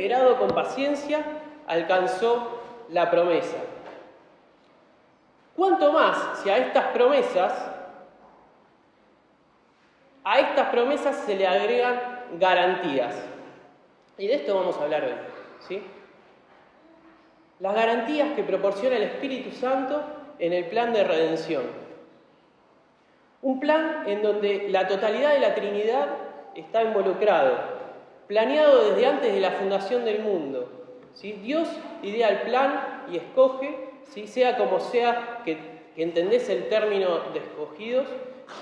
esperado con paciencia, alcanzó la promesa. ¿Cuánto más si a estas promesas se le agregan garantías? Y de esto vamos a hablar hoy, ¿sí? Las garantías que proporciona el Espíritu Santo en el plan de redención. Un plan en donde la totalidad de la Trinidad está involucrado, planeado desde antes de la fundación del mundo, ¿sí? Dios idea el plan y escoge, ¿sí? Sea como sea que entendés el término de escogidos,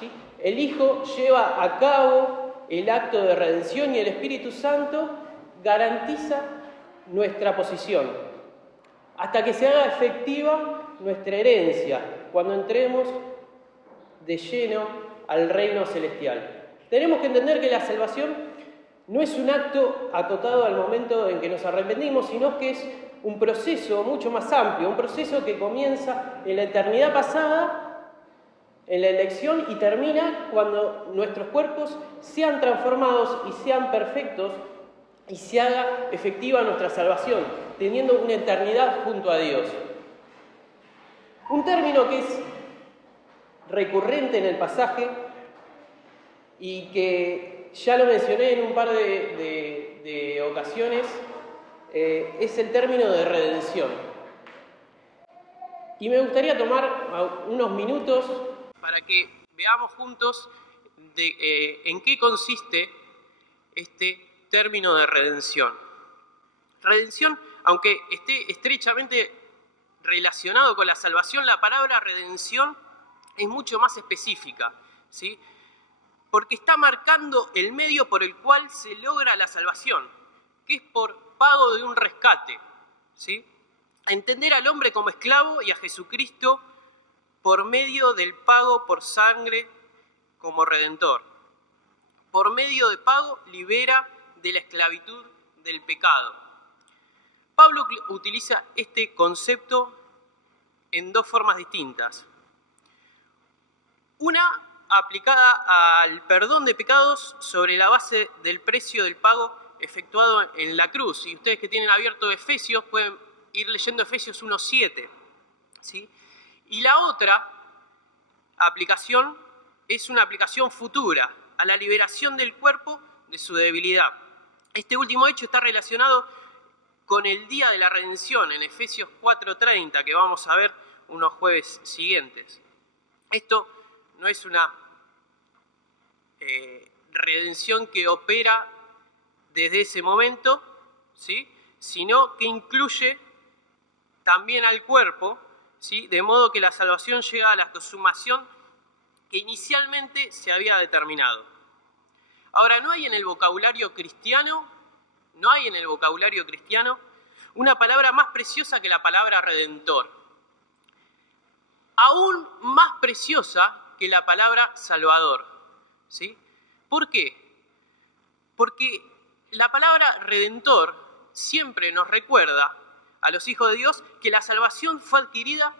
¿sí? El Hijo lleva a cabo el acto de redención y el Espíritu Santo garantiza nuestra posición, hasta que se haga efectiva nuestra herencia, cuando entremos de lleno al reino celestial. Tenemos que entender que la salvación no es un acto acotado al momento en que nos arrepentimos, sino que es un proceso mucho más amplio, un proceso que comienza en la eternidad pasada, en la elección, y termina cuando nuestros cuerpos sean transformados y sean perfectos y se haga efectiva nuestra salvación, teniendo una eternidad junto a Dios. Un término que es recurrente en el pasaje y que ya lo mencioné en un par de ocasiones, es el término de redención. Y me gustaría tomar unos minutos para que veamos juntos en qué consiste este término de redención. Redención, aunque esté estrechamente relacionado con la salvación, la palabra redención es mucho más específica, ¿sí? Porque está marcando el medio por el cual se logra la salvación, que es por pago de un rescate, ¿sí? Entender al hombre como esclavo y a Jesucristo por medio del pago por sangre como redentor. Por medio de pago libera de la esclavitud del pecado. Pablo utiliza este concepto en dos formas distintas. Una aplicada al perdón de pecados sobre la base del precio del pago efectuado en la cruz. Y ustedes que tienen abierto Efesios pueden ir leyendo Efesios 1:7, ¿sí? Y la otra aplicación es una aplicación futura a la liberación del cuerpo de su debilidad. Este último hecho está relacionado con el día de la redención en Efesios 4:30, que vamos a ver unos jueves siguientes. Esto no es una redención que opera desde ese momento, ¿sí? Sino que incluye también al cuerpo, ¿sí? De modo que la salvación llega a la consumación que inicialmente se había determinado. Ahora, no hay en el vocabulario cristiano una palabra más preciosa que la palabra redentor. Aún más preciosa que la palabra salvador, ¿sí? ¿Por qué? Porque la palabra redentor siempre nos recuerda a los hijos de Dios que la salvación fue adquirida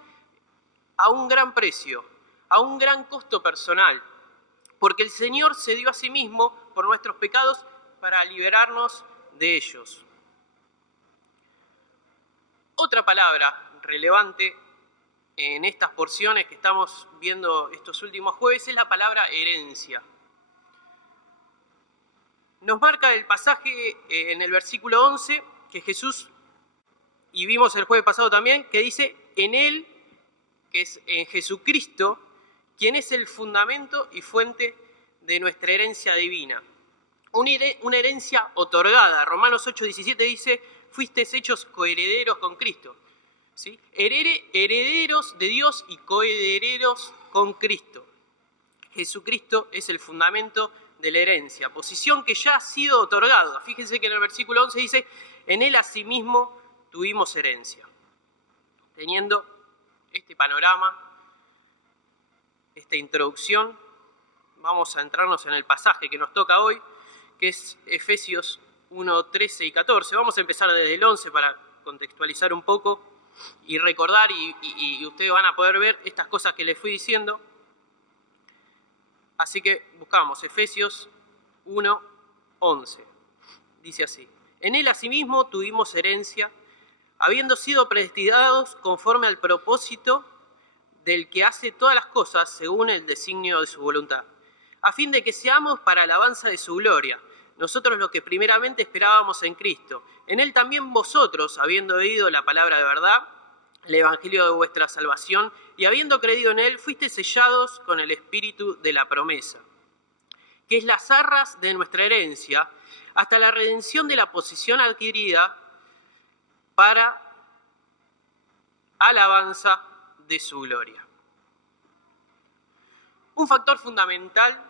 a un gran precio, a un gran costo personal, porque el Señor se dio a sí mismo por nuestros pecados para liberarnos de ellos. Otra palabra relevante en estas porciones que estamos viendo estos últimos jueves es la palabra herencia. Nos marca el pasaje en el versículo 11 que Jesús, y vimos el jueves pasado también, que dice en Él, que es en Jesucristo, quien es el fundamento y fuente de nuestra herencia divina. Una herencia otorgada. Romanos 8:17 dice, fuisteis hechos coherederos con Cristo, ¿sí? Herederos de Dios y coherederos con Cristo. Jesucristo es el fundamento de la herencia, posición que ya ha sido otorgada. Fíjense que en el versículo 11 dice, en Él asimismo tuvimos herencia. Teniendo este panorama, esta introducción, vamos a entrarnos en el pasaje que nos toca hoy, que es Efesios 1:13 y 14. Vamos a empezar desde el 11 para contextualizar un poco y recordar, y ustedes van a poder ver estas cosas que les fui diciendo. Así que buscamos Efesios 1:11. Dice así: En él asimismo tuvimos herencia, habiendo sido predestinados conforme al propósito del que hace todas las cosas según el designio de su voluntad, a fin de que seamos para alabanza de su gloria, nosotros los que primeramente esperábamos en Cristo. En él también vosotros, habiendo oído la palabra de verdad, el evangelio de vuestra salvación, y habiendo creído en él, fuisteis sellados con el espíritu de la promesa, que es las arras de nuestra herencia, hasta la redención de la posesión adquirida para alabanza de su gloria. Un factor fundamental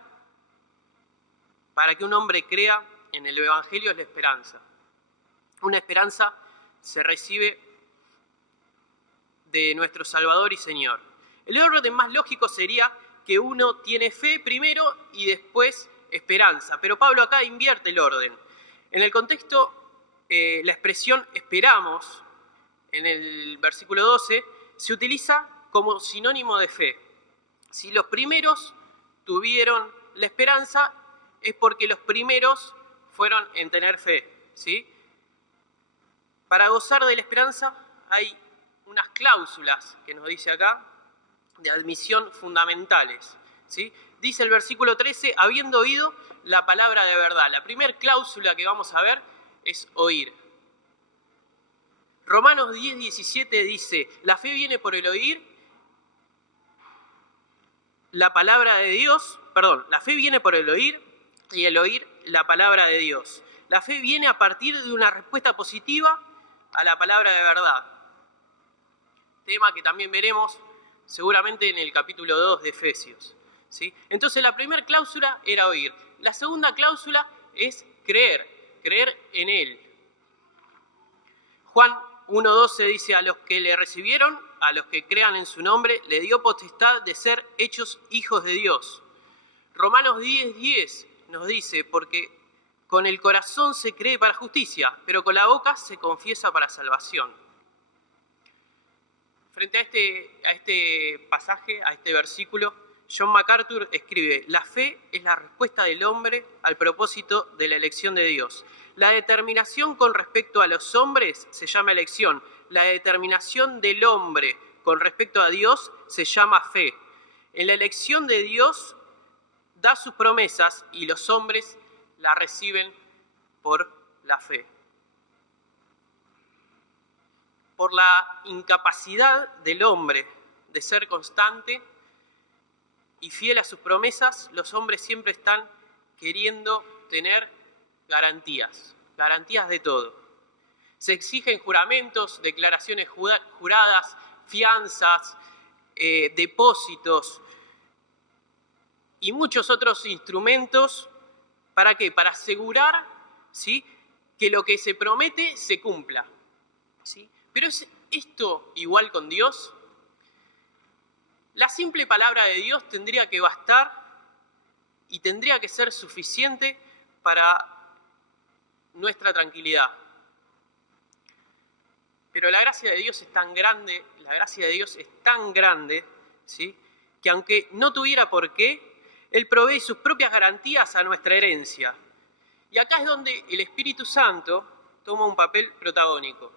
para que un hombre crea en el Evangelio es la esperanza. Una esperanza se recibe de nuestro Salvador y Señor. El orden más lógico sería que uno tiene fe primero y después esperanza, pero Pablo acá invierte el orden. En el contexto, la expresión esperamos, en el versículo 12, se utiliza como sinónimo de fe. Si los primeros tuvieron la esperanza, es porque los primeros fueron en tener fe, ¿sí? Para gozar de la esperanza hay unas cláusulas que nos dice acá de admisión fundamentales, ¿sí? Dice el versículo 13, habiendo oído la palabra de verdad. La primera cláusula que vamos a ver es oír. Romanos 10:17 dice, la fe viene por el oír, la fe viene por el oír y el oír la palabra de Dios. La fe viene a partir de una respuesta positiva a la palabra de verdad. Tema que también veremos seguramente en el capítulo 2 de Efesios, ¿sí? Entonces la primera cláusula era oír. La segunda cláusula es creer en Él. Juan 1:12 dice, a los que le recibieron, a los que crean en su nombre, le dio potestad de ser hechos hijos de Dios. Romanos 10:10 nos dice, porque con el corazón se cree para justicia, pero con la boca se confiesa para salvación. Frente a este pasaje, a este versículo, John MacArthur escribe, la fe es la respuesta del hombre al propósito de la elección de Dios. La determinación con respecto a los hombres se llama elección. La determinación del hombre con respecto a Dios se llama fe. En la elección de Dios da sus promesas y los hombres la reciben por la fe. Por la incapacidad del hombre de ser constante y fiel a sus promesas, los hombres siempre están queriendo tener garantías de todo. Se exigen juramentos, declaraciones juradas, fianzas, depósitos y muchos otros instrumentos. ¿Para qué? Para asegurar, ¿sí?, que lo que se promete se cumpla, ¿sí? Pero ¿es esto igual con Dios? La simple palabra de Dios tendría que bastar y tendría que ser suficiente para nuestra tranquilidad. Pero la gracia de Dios es tan grande, ¿sí?, que aunque no tuviera por qué, Él provee sus propias garantías a nuestra herencia. Y acá es donde el Espíritu Santo toma un papel protagónico.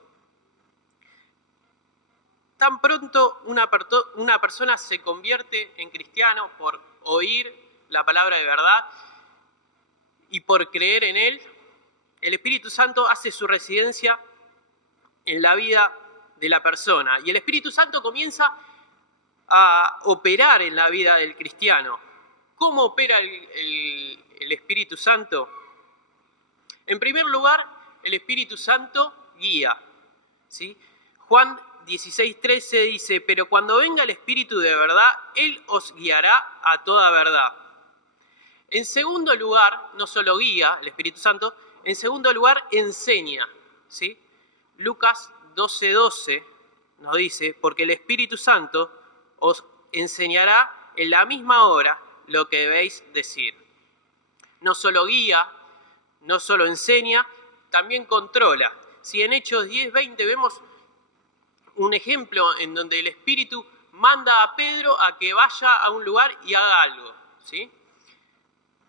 Tan pronto una persona se convierte en cristiano por oír la palabra de verdad y por creer en Él, el Espíritu Santo hace su residencia en la vida de la persona. Y el Espíritu Santo comienza a operar en la vida del cristiano. ¿Cómo opera el Espíritu Santo? En primer lugar, el Espíritu Santo guía, ¿sí? Juan 16:13 dice, pero cuando venga el Espíritu de verdad, Él os guiará a toda verdad. En segundo lugar, no solo guía el Espíritu Santo, en segundo lugar enseña, ¿sí? Lucas 12:12 nos dice, porque el Espíritu Santo os enseñará en la misma hora lo que debéis decir. No solo guía, no solo enseña, también controla. Si en Hechos 10:20 vemos un ejemplo en donde el Espíritu manda a Pedro a que vaya a un lugar y haga algo, ¿sí?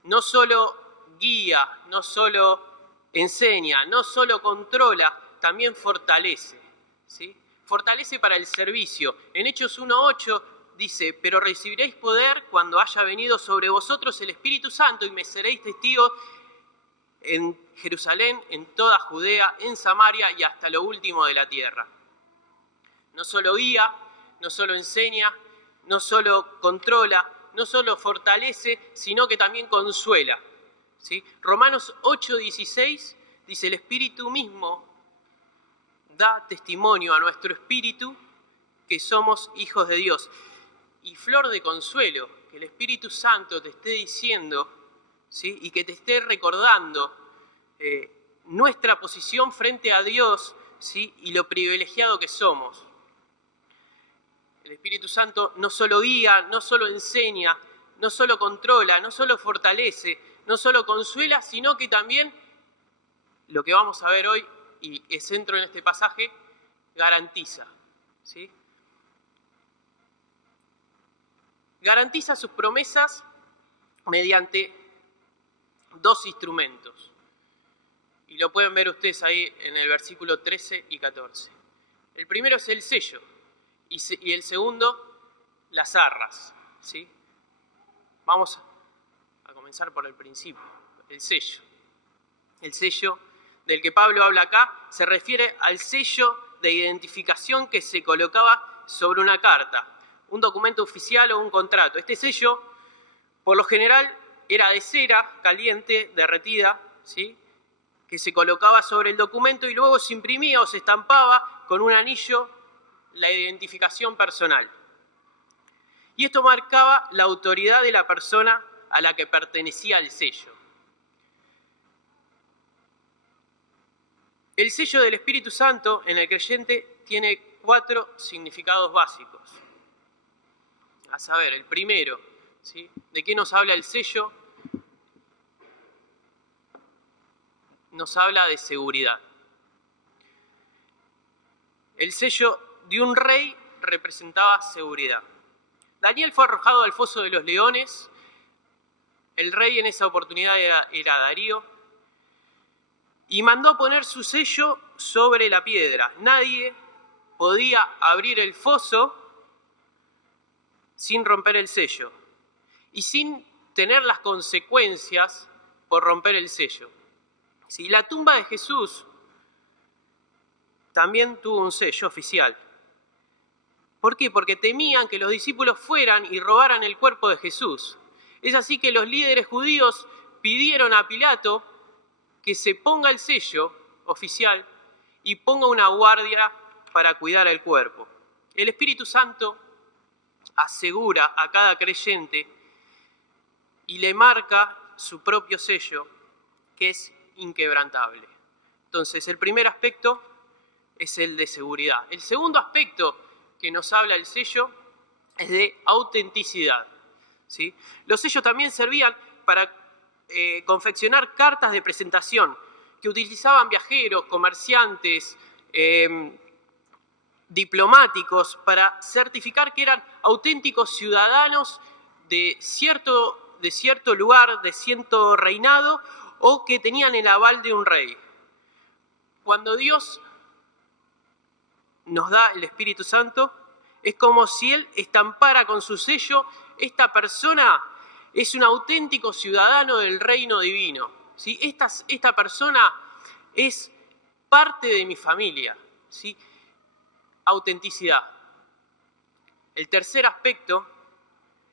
No solo guía, no solo enseña, no solo controla, también fortalece, ¿sí? Fortalece para el servicio. En Hechos 1:8 dice, pero recibiréis poder cuando haya venido sobre vosotros el Espíritu Santo y me seréis testigos en Jerusalén, en toda Judea, en Samaria y hasta lo último de la tierra. No solo guía, no solo enseña, no solo controla, no solo fortalece, sino que también consuela, ¿sí? Romanos 8:16 dice, el Espíritu mismo da testimonio a nuestro espíritu que somos hijos de Dios. Y flor de consuelo, que el Espíritu Santo te esté diciendo, ¿sí? Y que te esté recordando nuestra posición frente a Dios, ¿sí? Y lo privilegiado que somos. El Espíritu Santo no solo guía, no solo enseña, no solo controla, no solo fortalece, no solo consuela, sino que también, lo que vamos a ver hoy, y es centro en este pasaje, garantiza, ¿sí? Garantiza sus promesas mediante dos instrumentos. Y lo pueden ver ustedes ahí en el versículo 13 y 14. El primero es el sello y el segundo, las arras, ¿sí? Vamos a comenzar por el principio, el sello. El sello del que Pablo habla acá se refiere al sello de identificación que se colocaba sobre una carta, un documento oficial o un contrato. Este sello, por lo general, era de cera caliente, derretida, ¿sí? Que se colocaba sobre el documento y luego se imprimía o se estampaba con un anillo la identificación personal. Y esto marcaba la autoridad de la persona a la que pertenecía el sello. El sello del Espíritu Santo en el creyente tiene 4 significados básicos. A saber, el primero, ¿sí? ¿De qué nos habla el sello? Nos habla de seguridad. El sello de un rey representaba seguridad. Daniel fue arrojado al foso de los leones. El rey en esa oportunidad era Darío. Y mandó poner su sello sobre la piedra. Nadie podía abrir el foso sin romper el sello y sin tener las consecuencias por romper el sello. Si la tumba de Jesús también tuvo un sello oficial. ¿Por qué? Porque temían que los discípulos fueran y robaran el cuerpo de Jesús. Es así que los líderes judíos pidieron a Pilato que se ponga el sello oficial y ponga una guardia para cuidar el cuerpo. El Espíritu Santo asegura a cada creyente y le marca su propio sello, que es inquebrantable. Entonces, el primer aspecto es el de seguridad. El segundo aspecto que nos habla el sello es de autenticidad, ¿sí? Los sellos también servían para confeccionar cartas de presentación que utilizaban viajeros, comerciantes, diplomáticos para certificar que eran auténticos ciudadanos de cierto lugar, de cierto reinado, o que tenían el aval de un rey. Cuando Dios nos da el Espíritu Santo, es como si Él estampara con su sello: esta persona es un auténtico ciudadano del reino divino, ¿sí? Esta persona es parte de mi familia, ¿sí? Autenticidad. El tercer aspecto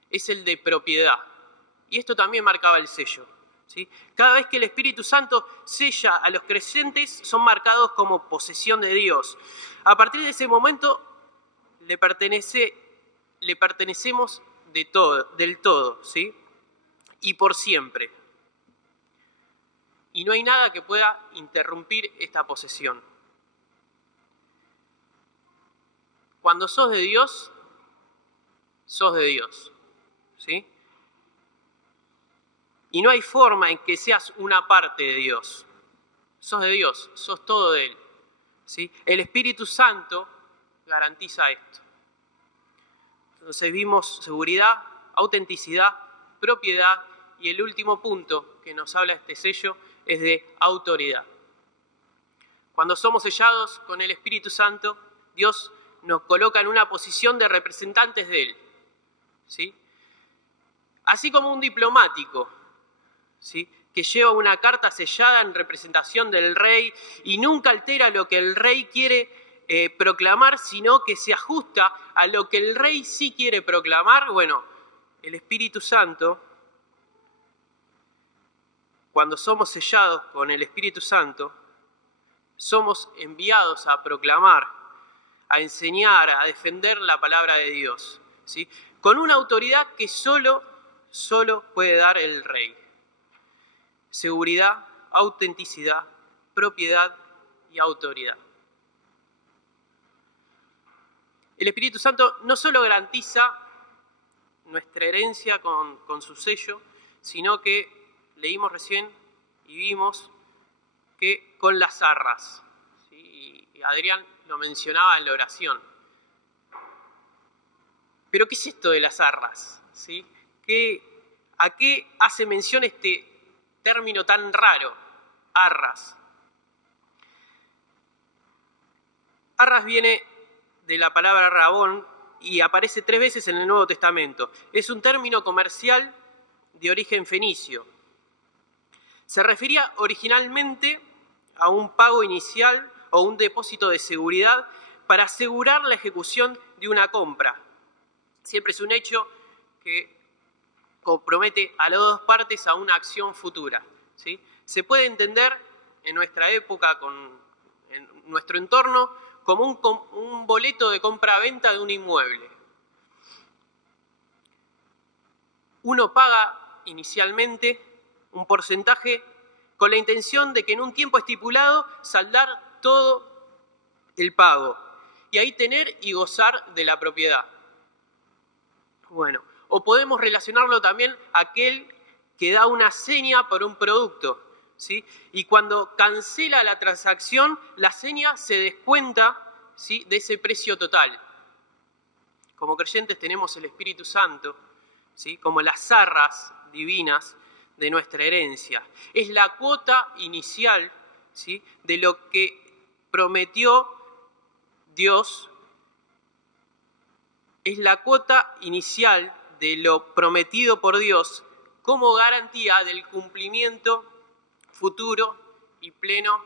es el de propiedad, y esto también marcaba el sello, ¿sí? Cada vez que el Espíritu Santo sella a los creyentes, son marcados como posesión de Dios. A partir de ese momento le pertenecemos del todo, ¿sí? Y por siempre. Y no hay nada que pueda interrumpir esta posesión. Cuando sos de Dios, ¿sí? Y no hay forma en que seas una parte de Dios. Sos de Dios, sos todo de Él, ¿sí? El Espíritu Santo garantiza esto. Entonces vimos seguridad, autenticidad, propiedad, y el último punto que nos habla este sello es de autoridad. Cuando somos sellados con el Espíritu Santo, Dios nos coloca en una posición de representantes de Él, ¿sí? Así como un diplomático, ¿sí?, que lleva una carta sellada en representación del rey y nunca altera lo que el rey quiere proclamar, sino que se ajusta a lo que el rey sí quiere proclamar. Bueno, el Espíritu Santo, cuando somos sellados con el Espíritu Santo, somos enviados a proclamar, a enseñar, a defender la palabra de Dios, ¿sí?, con una autoridad que solo puede dar el rey. Seguridad, autenticidad, propiedad y autoridad. El Espíritu Santo no solo garantiza nuestra herencia con su sello, sino que leímos recién y vimos que con las arras, ¿sí? Y Adrián lo mencionaba en la oración. Pero ¿qué es esto de las arras? ¿Sí? ¿A qué hace mención este término tan raro? Arras. Arras viene de la palabra rabón y aparece 3 veces en el Nuevo Testamento. Es un término comercial de origen fenicio. Se refería originalmente a un pago inicial o un depósito de seguridad para asegurar la ejecución de una compra. Siempre es un hecho que compromete a las dos partes a una acción futura, ¿sí? Se puede entender en nuestra época, en nuestro entorno, como un boleto de compra-venta de un inmueble. Uno paga inicialmente un porcentaje con la intención de que en un tiempo estipulado saldar todo el pago y ahí tener y gozar de la propiedad. Bueno, o podemos relacionarlo también a aquel que da una seña por un producto, ¿sí? Y cuando cancela la transacción, la seña se descuenta, ¿sí?, de ese precio total. Como creyentes tenemos el Espíritu Santo, ¿sí?, como las arras divinas de nuestra herencia. Es la cuota inicial, ¿sí?, de lo que prometió Dios. Es la cuota inicial de lo prometido por Dios como garantía del cumplimiento futuro y pleno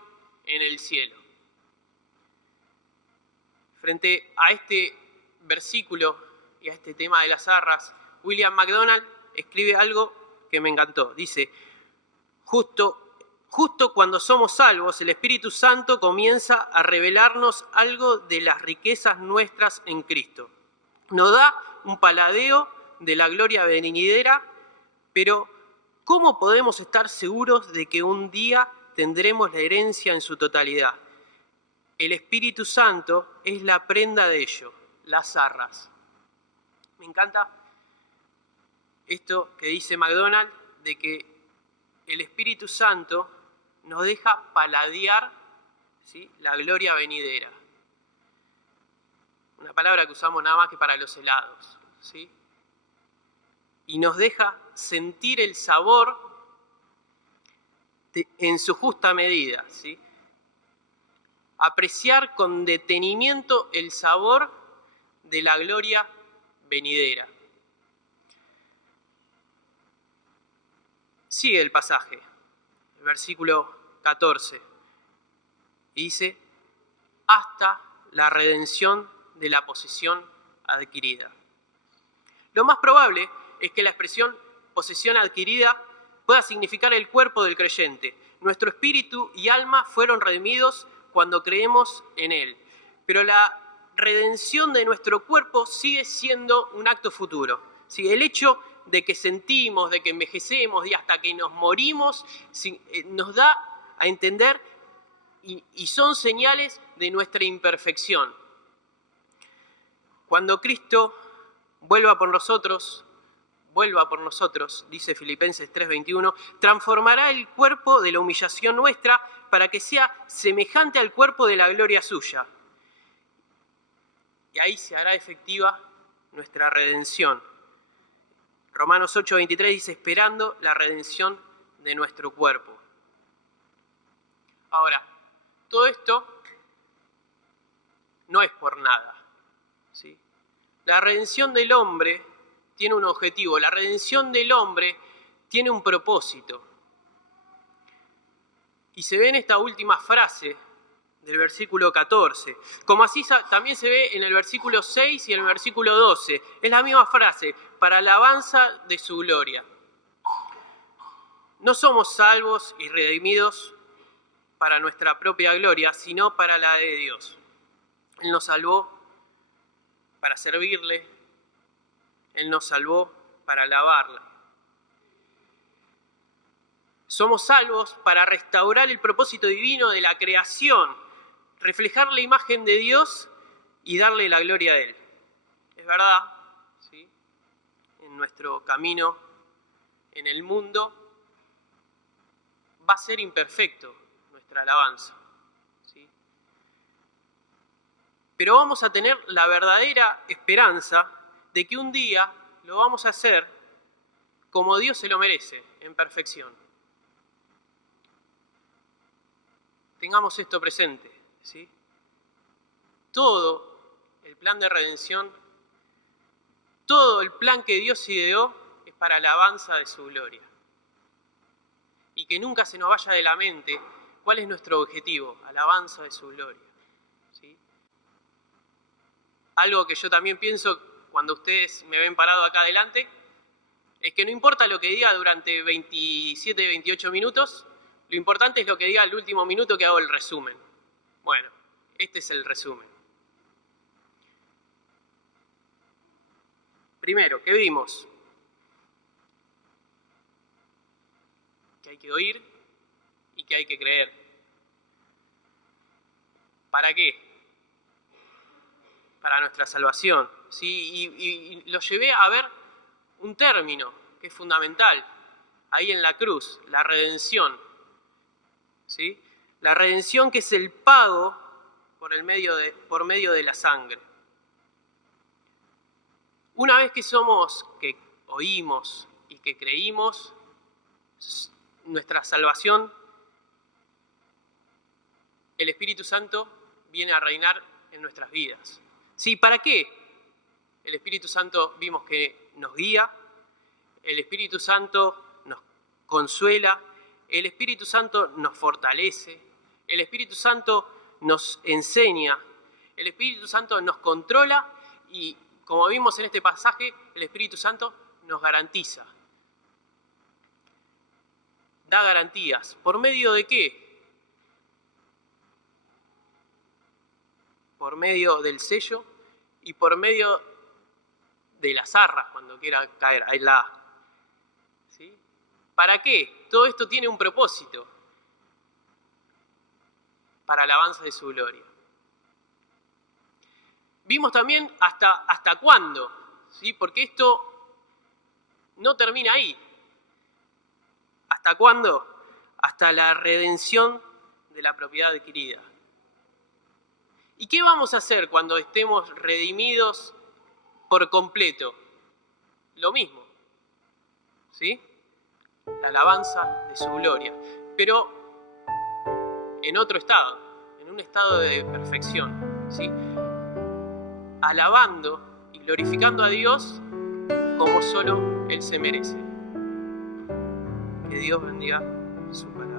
en el cielo. Frente a este versículo y a este tema de las arras, William MacDonald escribe algo que me encantó. Dice: justo cuando somos salvos, el Espíritu Santo comienza a revelarnos algo de las riquezas nuestras en Cristo. Nos da un paladeo de la gloria venidera, pero ¿cómo podemos estar seguros de que un día tendremos la herencia en su totalidad? El Espíritu Santo es la prenda de ello, las arras. Me encanta esto que dice MacDonald, de que el Espíritu Santo nos deja paladear, ¿sí?, la gloria venidera. Una palabra que usamos nada más que para los helados, ¿sí? Y nos deja sentir el sabor en su justa medida, ¿sí? Apreciar con detenimiento el sabor de la gloria venidera. Sigue el pasaje, el versículo 14, y dice: hasta la redención de la posesión adquirida. Lo más probable es que la expresión posesión adquirida pueda significar el cuerpo del creyente. Nuestro espíritu y alma fueron redimidos cuando creemos en Él, pero la redención de nuestro cuerpo sigue siendo un acto futuro. ¿Sí? El hecho de que sentimos, de que envejecemos y hasta que nos morimos, nos da a entender y son señales de nuestra imperfección. Cuando Cristo vuelva por nosotros, dice Filipenses 3:21, transformará el cuerpo de la humillación nuestra para que sea semejante al cuerpo de la gloria suya. Y ahí se hará efectiva nuestra redención. Romanos 8:23 dice: esperando la redención de nuestro cuerpo. Ahora, todo esto no es por nada, ¿sí? La redención del hombre tiene un objetivo, la redención del hombre tiene un propósito. Y se ve en esta última frase del versículo 14, como así también se ve en el versículo 6 y en el versículo 12. Es la misma frase, para alabanza de su gloria. No somos salvos y redimidos para nuestra propia gloria, sino para la de Dios. Él nos salvó para servirle, Él nos salvó para alabarle. Somos salvos para restaurar el propósito divino de la creación, reflejar la imagen de Dios y darle la gloria a Él. Es verdad, ¿sí? En nuestro camino en el mundo va a ser imperfecto nuestra alabanza, ¿sí? Pero vamos a tener la verdadera esperanza de que un día lo vamos a hacer como Dios se lo merece, en perfección. Tengamos esto presente, ¿sí? Todo el plan de redención, todo el plan que Dios ideó es para alabanza de su gloria. Y que nunca se nos vaya de la mente cuál es nuestro objetivo, alabanza de su gloria, ¿sí? Algo que yo también pienso cuando ustedes me ven parado acá adelante es que no importa lo que diga durante 27, 28 minutos, lo importante es lo que diga el último minuto que hago el resumen. Bueno, este es el resumen. Primero, ¿qué vimos? Que hay que oír y que hay que creer. ¿Para qué? Para nuestra salvación, ¿sí? Y lo llevé a ver un término que es fundamental ahí en la cruz, la redención, ¿sí? La redención, que es el pago por medio de la sangre. Una vez que oímos y que creímos, nuestra salvación, el Espíritu Santo viene a reinar en nuestras vidas. ¿Sí? ¿Para qué? El Espíritu Santo vimos que nos guía, el Espíritu Santo nos consuela, el Espíritu Santo nos fortalece, el Espíritu Santo nos enseña, el Espíritu Santo nos controla y, como vimos en este pasaje, el Espíritu Santo nos garantiza. Da garantías. ¿Por medio de qué? Por medio del sello y por medio de las arras cuando quiera caer. Ahí la A. ¿Sí? ¿Para qué? Todo esto tiene un propósito. Para alabanza de su gloria. Vimos también hasta cuándo, ¿sí? Porque esto no termina ahí. ¿Hasta cuándo? Hasta la redención de la propiedad adquirida. ¿Y qué vamos a hacer cuando estemos redimidos por completo? Lo mismo, ¿sí? La alabanza de su gloria, pero en otro estado, en un estado de perfección, ¿sí? Alabando y glorificando a Dios como solo Él se merece. Que Dios bendiga su palabra.